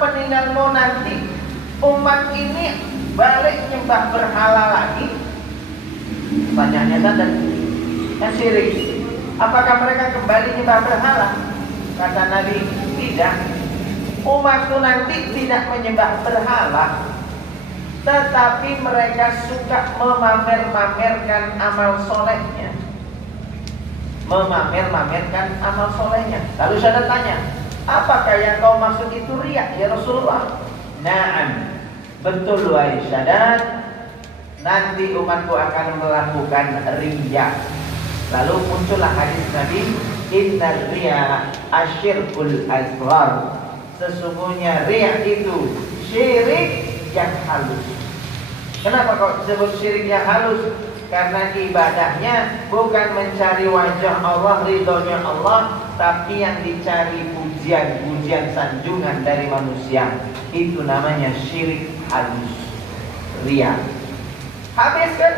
kepentinganmu nanti umat ini balik nyembah berhala lagi? Tanyanya dan yang syirik. Apakah mereka kembali nyembah berhala? Kata Nabi, tidak. Umatku nanti tidak menyembah berhala, tetapi mereka suka memamer-mamerkan amal solehnya. Memamer-mamerkan amal solehnya. Lalu saya tanya, apakah yang kau maksud itu riya ya Rasulullah? Na'am, betul wahai Syadat. Nanti umatku akan melakukan riya. Lalu muncullah hadis Nabi, innar riya asyirkul asghar. Sesungguhnya riya itu syirik yang halus. Kenapa kok disebut syirik yang halus? Karena ibadahnya bukan mencari wajah Allah, ridhonya Allah, tapi yang dicari pujian sanjungan dari manusia. Itu namanya syirik halus, riya. Habis kan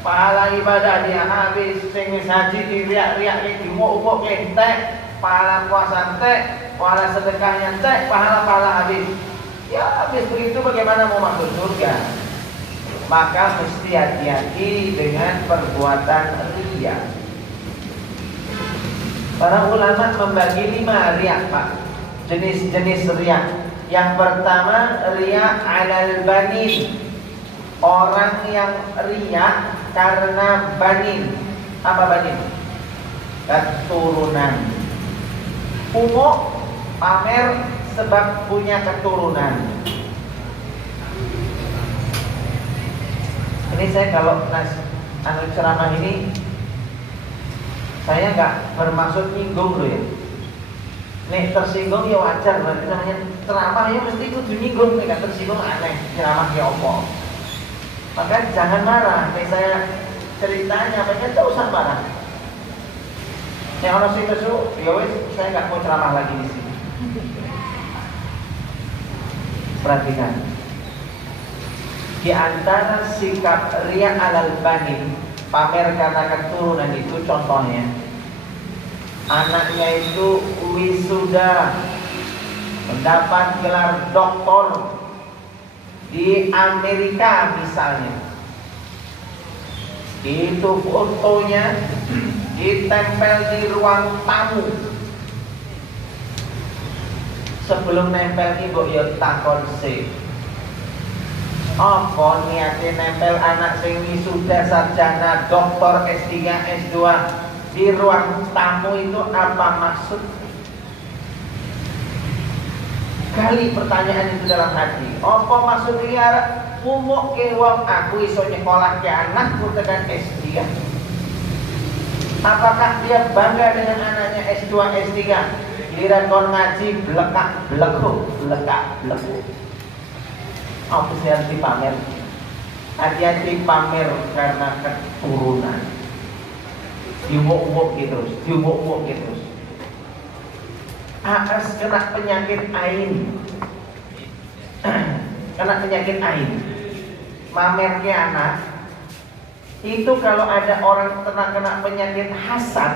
pahala ibadah dia habis, sing wis haji diriak-riak iki dimuk-muk entek, pahala puasa entek, pahala sedekahnya entek, pahala habis. Ya habis begitu bagaimana mau masuk surga? Maka mesti hati-hati dengan perbuatan riya. Para ulama membagi 5 riya, Pak. Jenis-jenis riya. Yang pertama riya alal banin. Orang yang riya karena banin. Apa banin? Keturunan. Umum pamer sebab punya keturunan. Ini saya kalau ceramah ini saya nggak bermaksud nyinggung loh ya. Nih tersinggung ya wajar, berarti namanya ceramah ya mesti kudu nyinggung. Nih nggak tersinggung aneh, ceramah ya opo. Maka jangan marah. Nih saya ceritanya pengen tak usah marah. Yang orang sih tesu, ya wes saya nggak mau ceramah lagi di sini. Perhatikan. Di antara sikap riya alal banin, pamer karena keturunan itu contohnya anaknya itu wisuda, mendapat gelar doktor di Amerika misalnya. Itu fotonya ditempel di ruang tamu. Sebelum nempel ibu ya takon sih. Apa niatnya nempel anak sing wisuda sarjana doktor S3 S2 di ruang tamu itu apa maksud? Gali pertanyaan itu dalam hati. Apa maksud dia? Umuk ke wong aku iso nyekolah ke anakku tekan S3. Apakah dia bangga dengan anaknya S2 S3? Giliran kon ngaji blekak bleku. Apa sih arti pamer? Hati-hati pamer karena keturunan. Diumuk-umuk gitu terus. Aas kena penyakit ain. Mamernya anak. Itu kalau ada orang kena penyakit hasad,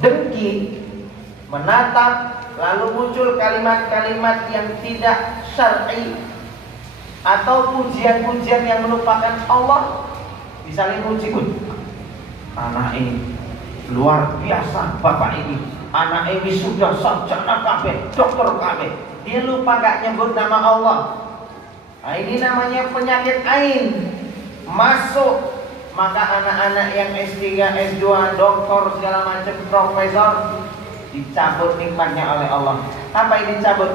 dengki, menatap, lalu muncul kalimat-kalimat yang tidak syar'i atau pujian-pujian yang melupakan Allah, misalnya muji anak ini luar biasa, bapak ini anak ini sudah sarjana kabeh, dokter kabeh, dia lupa gak nyebut nama Allah. Nah, ini namanya penyakit ain masuk. Maka anak-anak yang S3, S2, doktor segala macam, profesor, dicabut nikmatnya oleh Allah. Apa ini dicabut?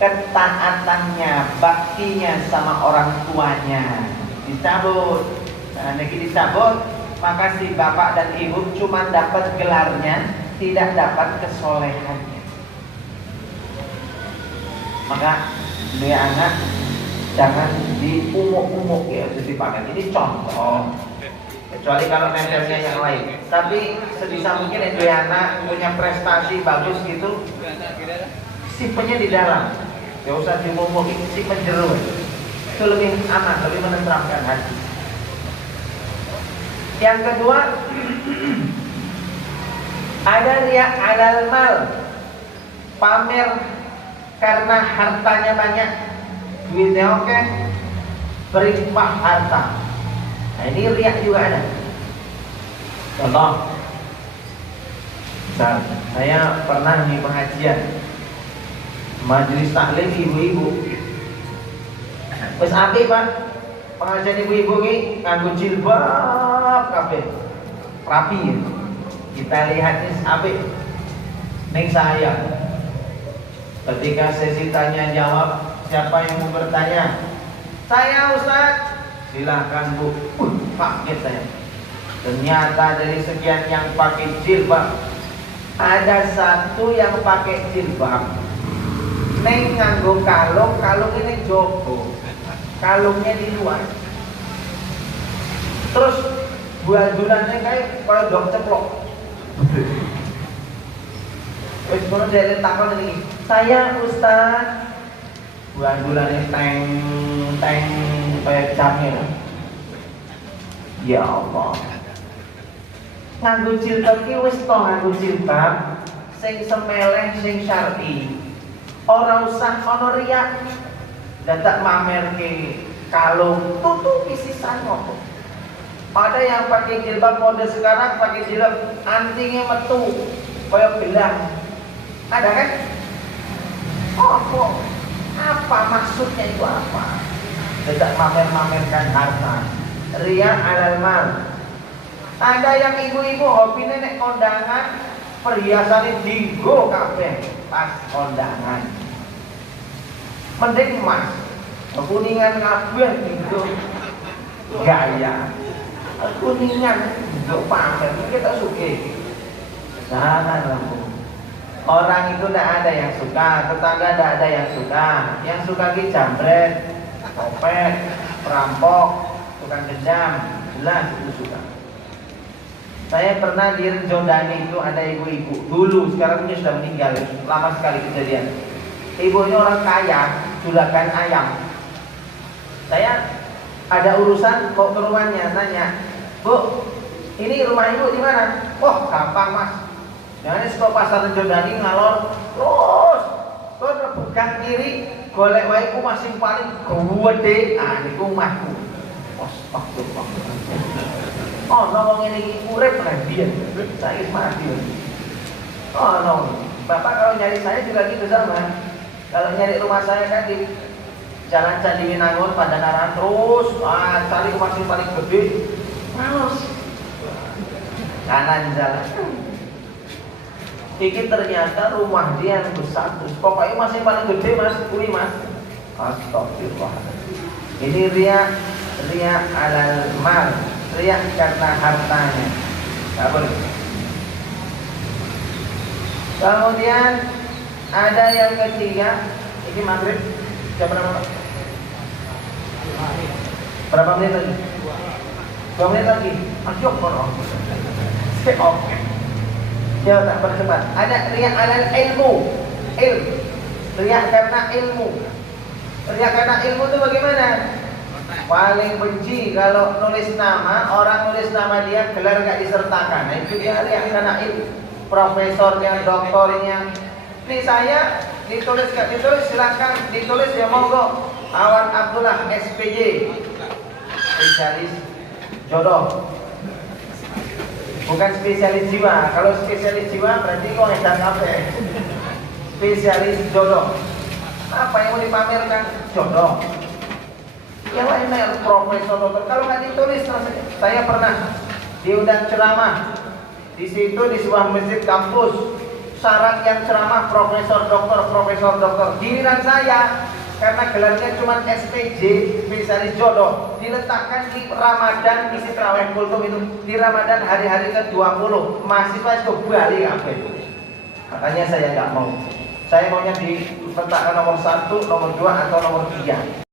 Ketaatannya, baktinya sama orang tuanya dicabut. Nah, lagi dicabut, maka si bapak dan ibu cuma dapat gelarnya, tidak dapat kesolehannya. Maka dia anak jangan diumuk-umuk ya, jadi pakai. Ini contoh. Kecuali kalau nempelnya yang lain. Tapi sebisa mungkin itu anak punya prestasi bagus gitu, simpennya di dalam. Gak usah diumuk, simpen jeruk. Itu lebih aman, lebih menenteramkan hati. Yang kedua, ada riya alal mal, pamer karena hartanya banyak, duitnya oke, berlimpah harta. Nah ini riak juga ada. Contoh, misal saya pernah di pengajian majelis taklim ibu-ibu. Wes apik Pak, pengajian ibu-ibu ini nganggo jilbab kabeh. Rapi ya. Kita lihat ini apik. Ning saya. Ketika sesi tanya jawab, siapa yang mau bertanya? Saya Ustaz. Silahkan Bu. Kaget saya. Ternyata dari sekian yang pakai jilbab, ada satu yang pakai jilbab. Neng nganggo kalung, kalung ini jopo. Kalungnya di luar. Terus bulan-bulannya kayak kalau dok ceplok. Wes kono dari takon ini. Saya Ustaz. Bulan-bulannya teng kayak camnya. Ya Allah. Nganggo jilbab ki wis to nganggo jilbab sing semeleh sing syar'i. Ora usah ono riak. Dadak mamerke kalung tutupi sisan ngopo. Ada yang pakai jilbab mode sekarang pakai jilbab antingnya metu koyo gelang. Ada kan? Oh, apa maksudnya itu apa? Dadak mamer-mamerkan harta. Riya alal mal. Ada yang ibu-ibu hobi nek kondangan perhiasannya digo kabeh pas kondangan. Mending emas, kuningan kabeh digo gaya. Kuningan digo pamer, kita sugih. Jangan lampu. Orang itu tidak ada yang suka, tetangga tidak ada yang suka. Yang suka ki jambret, kopek, perampok, tukang kejam, jelas itu suka. Saya pernah di Rejondani itu ada ibu-ibu dulu, sekarang ini sudah meninggal, lama sekali kejadian. Ibunya orang kaya, juragan ayam. Saya ada urusan kok ke rumahnya, tanya, Bu, ini rumah ibu di mana? Oh, gampang Mas. Jangan stop pasar Rejondani ngalor, terus rebukan kiri, golek wae ku masing paling gede, niku omahku. Oh, ngomong ini urip lah dia. Saya mati. Oh, no. Bapak kalau nyari saya juga gitu sama. Kalau nyari rumah saya kan di Jalan Candi Winangun, Pandanaran terus, cari rumah yang paling gede. Males. Kanan jalan. Iki ternyata rumah dia yang besar. Terus pokoknya masih paling gede Mas, kuwi Mas. Astagfirullah. Ini riya alal mal. Riak karena hartanya. Tidak boleh. Kemudian ada yang ketiga. Ini maghrib jam berapa? Berapa menit lagi? 2 menit lagi. Asyik kono. Oke. Dia tak bercepat. Ada riak alal ilmu. Riak karena ilmu. Riak karena ilmu itu bagaimana? Paling benci kalau nulis nama, orang nulis nama dia gelar gak disertakan. Nah itu dia lihat karena ilmu. Profesornya, doktornya. Ini saya ditulis gak ditulis silakan ditulis ya monggo. Awan Abdullah SPJ, spesialis jodoh. Bukan spesialis jiwa. Kalau spesialis jiwa berarti kok edan apa? Spesialis jodoh. Apa yang mau dipamerkan? Jodoh. Yang lainnya profesor dokter. Kalau nggak ditulis, saya pernah diundang ceramah di situ di sebuah masjid kampus. Syarat yang ceramah profesor dokter. Giliran saya karena gelarnya cuma SPJ, spesialis jodoh, diletakkan di Ramadan isi terawih kultum itu di Ramadan hari-hari ke-20. Mahasiswa itu balik apa itu? Makanya saya nggak mau. Saya maunya diletakkan nomor 1, nomor 2 atau nomor 3.